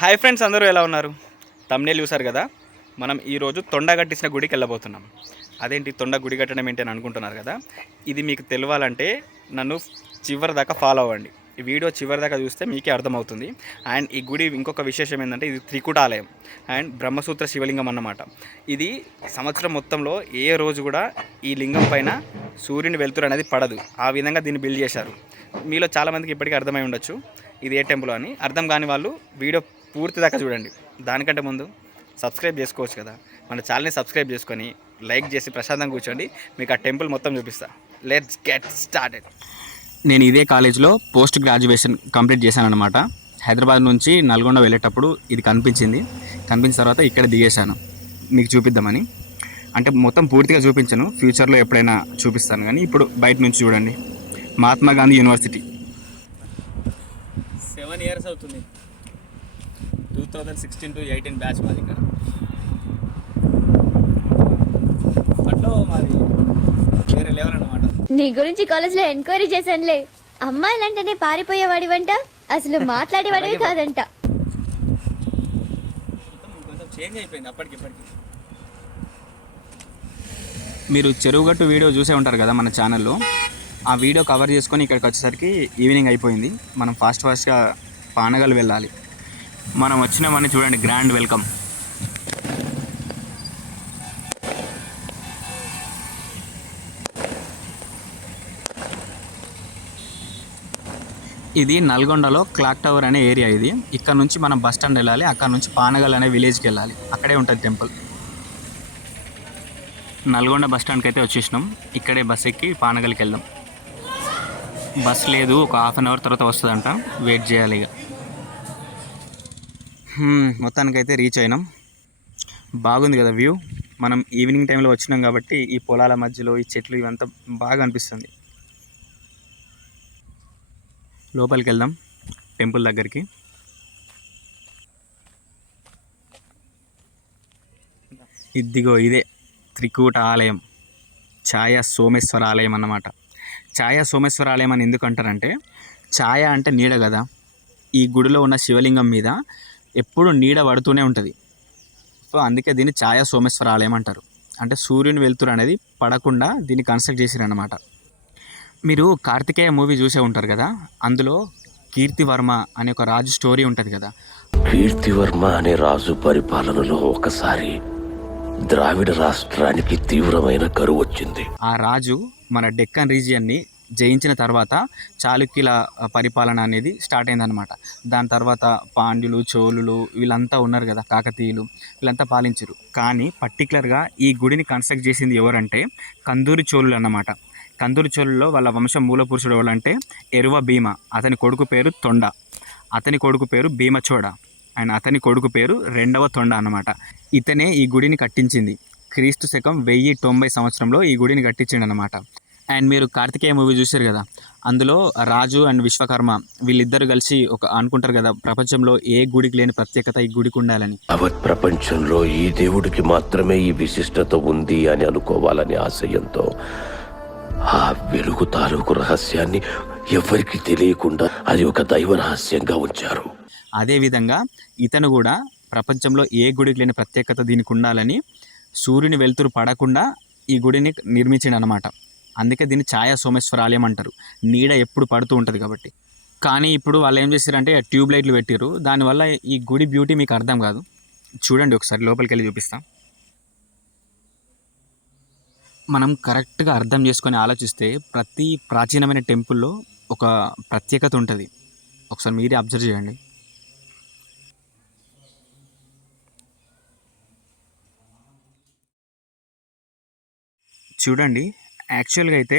Hi friends అందరూ ఎలా ఉన్నారు? తమ్నేలు చూసారు కదా? మనం ఈరోజు తొండ కట్టించిన గుడికి వెళ్ళబోతున్నాం. అదేంటి తొండ గుడి కట్టడం ఏంటి అని అనుకుంటున్నారు కదా? ఇది మీకు తెలియాలంటే నన్ను చివరి దాకా ఫాలో అవ్వండి. ఈ వీడియో చివరి దాకా చూస్తే మీకే అర్థమవుతుంది. అండ్ ఈ గుడి ఇంకొక విశేషం ఏంటంటే ఇది త్రికుటాలయం. అండ్ బ్రహ్మసూత్ర శివలింగం అన్నమాట. ఇది సంవత్సరం మొత్తంలో ఏ రోజు కూడా ఈ లింగం పైన సూర్యుని వెలుతురు అనేది పడదు. ఆ విధంగా దీన్ని బిల్డ్ చేశారు. మీలో చాలామందికి ఇప్పటికీ అర్థమై ఉండొచ్చు. ఇది ఏ టెంపుల్ అని. అర్థం కాని వాళ్ళు వీడియో పూర్తి దాకా చూడండి. దానికంటే ముందు సబ్స్క్రైబ్ చేసుకోవచ్చు కదా. మన ఛానల్ని సబ్స్క్రైబ్ చేసుకొని లైక్ చేసి ప్రశాంతంగా కూర్చోండి. మీకు ఆ టెంపుల్ మొత్తం చూపిస్తా. లెట్స్ గెట్ స్టార్టెడ్ నేను ఇదే కాలేజ్లో పోస్ట్ గ్రాడ్యుయేషన్ కంప్లీట్ చేశాను అనమాట హైదరాబాద్ నుంచి నల్గొండ వెళ్ళేటప్పుడు ఇది కనిపించింది. కనిపించిన తర్వాత ఇక్కడ దిగేశాను. మీకు చూపిద్దామని. అంటే మొత్తం పూర్తిగా చూపించను. ఫ్యూచర్లో ఎప్పుడైనా చూపిస్తాను కానీ ఇప్పుడు బయట నుంచి చూడండి. Mahatma Gandhi university. Seven years అవుతుంది. Two thousand sixteen to eighteen batch మాది ఇక్కడ. అట్లో మాది వేరే లెవెల్ అన్నమాట. నీ గురించి కాలేజ్లో ఎంక్వైరీ చేశానులే. అమ్మాయిలంటేనే పారిపోయేవాడివంట అసలు మాట్లాడేవాడివి కాదంట. కొంచెం చేంజ్ అయిపోయింది అప్పటికి ఇప్పటికి. మీరు చెరువుగట్టు వీడియో చూసే ఉంటారు కదా మన ఛానల్లో ఆ వీడియో కవర్ చేసుకొని ఇక్కడికి వచ్చేసరికి ఈవినింగ్ అయిపోయింది. మనం ఫాస్ట్ ఫాస్ట్గా పానగల్ వెళ్ళాలి. మనం వచ్చినామని చూడండి. గ్రాండ్ వెల్కమ్ ఇది నల్గొండలో క్లాక్ టవర్ అనే ఏరియా ఇది. ఇక్కడ నుంచి మనం బస్ స్టాండ్ వెళ్ళాలి. అక్కడ నుంచి పానగల్ అనే విలేజ్కి వెళ్ళాలి. అక్కడే ఉంటుంది టెంపుల్. నల్గొండ బస్ స్టాండ్కి అయితే వచ్చేసినాం. ఇక్కడే బస్ ఎక్కి పానగల్కి వెళ్దాం. బస్ లేదు. ఒక హాఫ్ అన్ అవర్ తర్వాత వస్తుందంట. వెయిట్ చేయాలి ఇక. మొత్తానికైతే రీచ్ అయినాం. బాగుంది కదా వ్యూ మనం ఈవినింగ్ టైంలో వచ్చినాం కాబట్టి ఈ పొలాల మధ్యలో ఈ చెట్లు ఇవంతా బాగా అనిపిస్తుంది. లోపలికి వెళ్దాం టెంపుల్ దగ్గరికి. ఇదిగో ఇదే త్రికూట ఆలయం. ఛాయ సోమేశ్వర ఆలయం అన్నమాట. ఛాయ సోమేశ్వర ఆలయం అని ఎందుకు అంటారంటే ఛాయ అంటే నీడ కదా. ఈ గుడిలో ఉన్న శివలింగం మీద ఎప్పుడు నీడ పడుతూనే ఉంటుంది. సో అందుకే దీన్ని ఛాయ సోమేశ్వర ఆలయం అంటారు. అంటే సూర్యుని వెలుతురు అనేది పడకుండా దీన్ని కన్స్ట్రక్ట్ చేసిరన్నమాట. మీరు కార్తికేయ మూవీ చూసే ఉంటారు కదా అందులో కీర్తివర్మ అనే ఒక రాజు స్టోరీ ఉంటుంది కదా. కీర్తివర్మ అనే రాజు పరిపాలనలో ఒకసారి ద్రావిడ రాష్ట్రానికి తీవ్రమైన కరువు వచ్చింది ఆ రాజు మన డెక్కన్ రీజియన్ని జయించిన తర్వాత చాళుక్యుల పరిపాలన అనేది స్టార్ట్ అయిందనమాట దాని తర్వాత పాండ్యులు చోళులు వీళ్ళంతా ఉన్నారు కదా కాకతీయులు వీళ్ళంతా పాలించారు. కానీ పర్టికులర్గా ఈ గుడిని కన్స్ట్రక్ట్ చేసింది ఎవరంటే కందూరి చోళులు అన్నమాట. కందూరి చోళుల్లో వాళ్ళ వంశం మూల పురుషుడు ఎవరంటే ఎరువ భీమ అతని కొడుకు పేరు తొండ. అతని కొడుకు పేరు భీమచోడ అండ్ అతని కొడుకు పేరు రెండవ తొండ అన్నమాట. ఇతనే ఈ గుడిని కట్టించింది. క్రీస్తు శకం వెయ్యి తొంభై సంవత్సరంలో ఈ గుడిని కట్టించిండనమాట అండ్ మీరు కార్తికేయ మూవీ చూశారు కదా అందులో రాజు అండ్ విశ్వకర్మ వీళ్ళిద్దరు కలిసి ఒక అనుకుంటారు కదా ప్రపంచంలో ఏ గుడికి లేని ప్రత్యేకత ఈ గుడికి ఉండాలని. అవత్ ప్రపంచంలో ఈ దేవుడికి మాత్రమే ఈ విశిష్టత ఉంది అని అనుకోవాలనే ఆశయంతో ఆ వెలుగు తాలూకు రహస్యాన్ని ఎవరికి తెలియకుండా అది ఒక దైవ రహస్యంగా ఉంచారు. అదేవిధంగా ఇతను కూడా ప్రపంచంలో ఏ గుడికి లేని ప్రత్యేకత దీనికి ఉండాలని సూర్యుని వెలుతురు పడకుండా ఈ గుడిని నిర్మించిండు అనమాట అందుకే దీన్ని ఛాయా సోమేశ్వర ఆలయం అంటారు. నీడ ఎప్పుడు పడుతూ ఉంటుంది కాబట్టి. కానీ ఇప్పుడు వాళ్ళు ఏం చేశారంటే ట్యూబ్ లైట్లు పెట్టారు దానివల్ల ఈ గుడి బ్యూటీ మీకు అర్థం కాదు. చూడండి ఒకసారి లోపలికి వెళ్ళి చూపిస్తాం. మనం కరెక్ట్గా అర్థం చేసుకొని ఆలోచిస్తే ప్రతి ప్రాచీనమైన టెంపుల్లో ఒక ప్రత్యేకత ఉంటుంది. ఒకసారి మీరే అబ్జర్వ్ చేయండి. చూడండి యాక్చువల్గా అయితే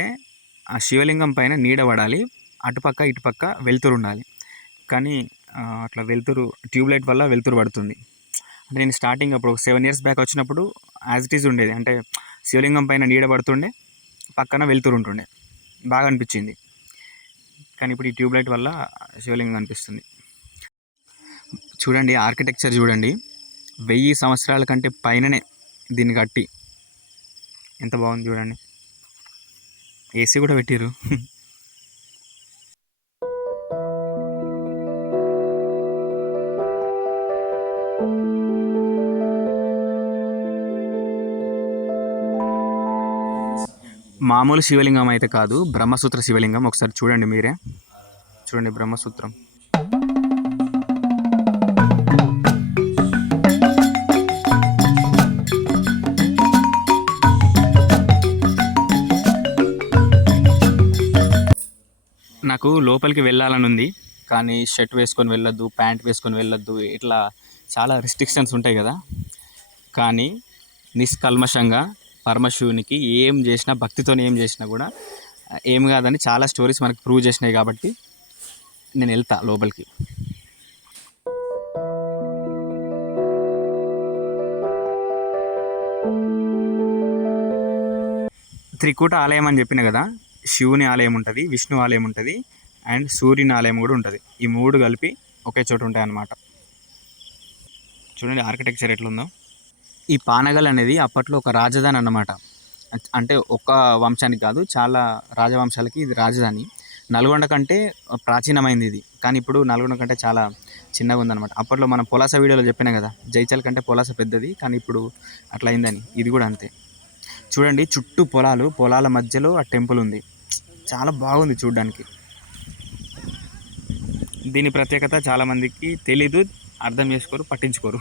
ఆ శివలింగం పైన నీడ పడాలి. అటుపక్క ఇటుపక్క వెలుతురు ఉండాలి. కానీ అట్లా వెలుతురు ట్యూబ్లైట్ వల్ల వెలుతురు పడుతుంది. అంటే నేను స్టార్టింగ్ అప్పుడు ఒక సెవెన్ ఇయర్స్ బ్యాక్ వచ్చినప్పుడు యాజ్ ఇట్ ఈజ్ ఉండేది. అంటే శివలింగం పైన నీడ పడుతుండే పక్కన వెలుతురు ఉంటుండే. బాగా అనిపించింది. కానీ ఇప్పుడు ఈ ట్యూబ్లైట్ వల్ల శివలింగం అనిపిస్తుంది చూడండి ఆర్కిటెక్చర్ చూడండి. వెయ్యి సంవత్సరాల కంటే పైననే దీన్ని కట్టి. ఎంత బాగుంది చూడండి. ఏసీ కూడా పెట్టిర్రు. మామూలు శివలింగం అయితే కాదు బ్రహ్మసూత్ర శివలింగం. ఒకసారి చూడండి మీరే. చూడండి బ్రహ్మసూత్రం. నాకు లోపలికి వెళ్ళాలని ఉంది కానీ షర్ట్ వేసుకొని వెళ్ళొద్దు ప్యాంట్ వేసుకొని వెళ్ళొద్దు ఇట్లా చాలా రిస్ట్రిక్షన్స్ ఉంటాయి కదా. కానీ నిష్కల్మషంగా పరమశివునికి ఏం చేసినా భక్తితో ఏం చేసినా కూడా ఏం కాదని చాలా స్టోరీస్ మనకు ప్రూవ్ చేసినాయి కాబట్టి నేను వెళ్తా లోపలికి. త్రికూట ఆలయం అని చెప్పిన కదా శివుని ఆలయం ఉంటుంది విష్ణు ఆలయం ఉంటుంది అండ్ సూర్యుని ఆలయం కూడా ఉంటుంది. ఈ మూడు కలిపి ఒకే చోట ఉంటాయి అన్నమాట చూడండి ఆర్కిటెక్చర్ ఎట్లుందో. ఈ పానగల్ అనేది అప్పట్లో ఒక రాజధాని అన్నమాట. అంటే ఒక్క వంశానికి కాదు చాలా రాజవంశాలకి ఇది రాజధాని. నల్గొండ కంటే ప్రాచీనమైంది ఇది. కానీ ఇప్పుడు నల్గొండ కంటే చాలా చిన్నగా ఉందన్నమాట. అప్పట్లో మనం పొలాస వీడియోలో చెప్పినా కదా జైచల్ కంటే పొలాస పెద్దది కానీ ఇప్పుడు అట్లా అయిందని ఇది కూడా అంతే. చూడండి చుట్టూ పొలాలు పొలాల మధ్యలో ఆ టెంపుల్ ఉంది. చాలా బాగుంది చూడడానికి. దీని ప్రత్యేకత చాలామందికి తెలీదు అర్థం చేసుకోరు పట్టించుకోరు.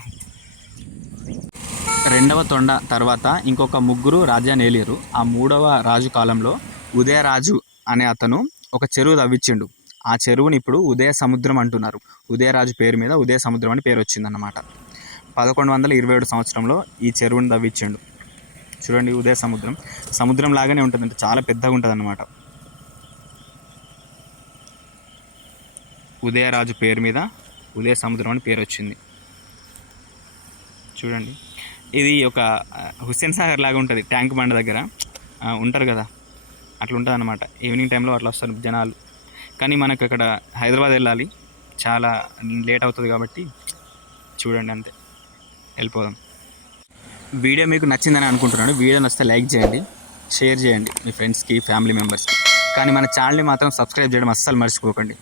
రెండవ తొండ తర్వాత ఇంకొక ముగ్గురు రాజ్యాన్ని ఏలేరు ఆ మూడవ రాజు కాలంలో ఉదయరాజు అనే అతను ఒక చెరువు తవ్వించిండు ఆ చెరువుని ఇప్పుడు ఉదయ సముద్రం అంటున్నారు. ఉదయరాజు పేరు మీద ఉదయ సముద్రం అని పేరు వచ్చిందన్నమాట. పదకొండు వందల ఇరవై ఏడు సంవత్సరంలో ఈ చెరువుని తవ్వించిండు చూడండి ఉదయ సముద్రం. సముద్రం లాగానే ఉంటుందంటే చాలా పెద్దగా ఉంటుంది అన్నమాట ఉదయరాజు పేరు మీద ఉదయ సముద్రం అని పేరు వచ్చింది. చూడండి. ఇది ఒక హుస్సేన్ సాగర్ లాగా ఉంటుంది ట్యాంక్ బండ దగ్గర. ఉంటారు కదా. అట్లా ఉంటుంది అనమాట ఈవినింగ్ టైంలో అట్లా వస్తారు జనాలు. కానీ మనకు అక్కడ హైదరాబాద్ వెళ్ళాలి. చాలా లేట్ అవుతుంది కాబట్టి చూడండి అంతే. వెళ్ళిపోదాం. వీడియో మీకు నచ్చిందని అనుకుంటున్నాను. వీడియో నచ్చితే లైక్ చేయండి షేర్ చేయండి మీ ఫ్రెండ్స్కి ఫ్యామిలీ మెంబర్స్కి. కానీ మన ఛానల్ని మాత్రం సబ్స్క్రైబ్ చేయడం అస్సలు మర్చిపోకండి.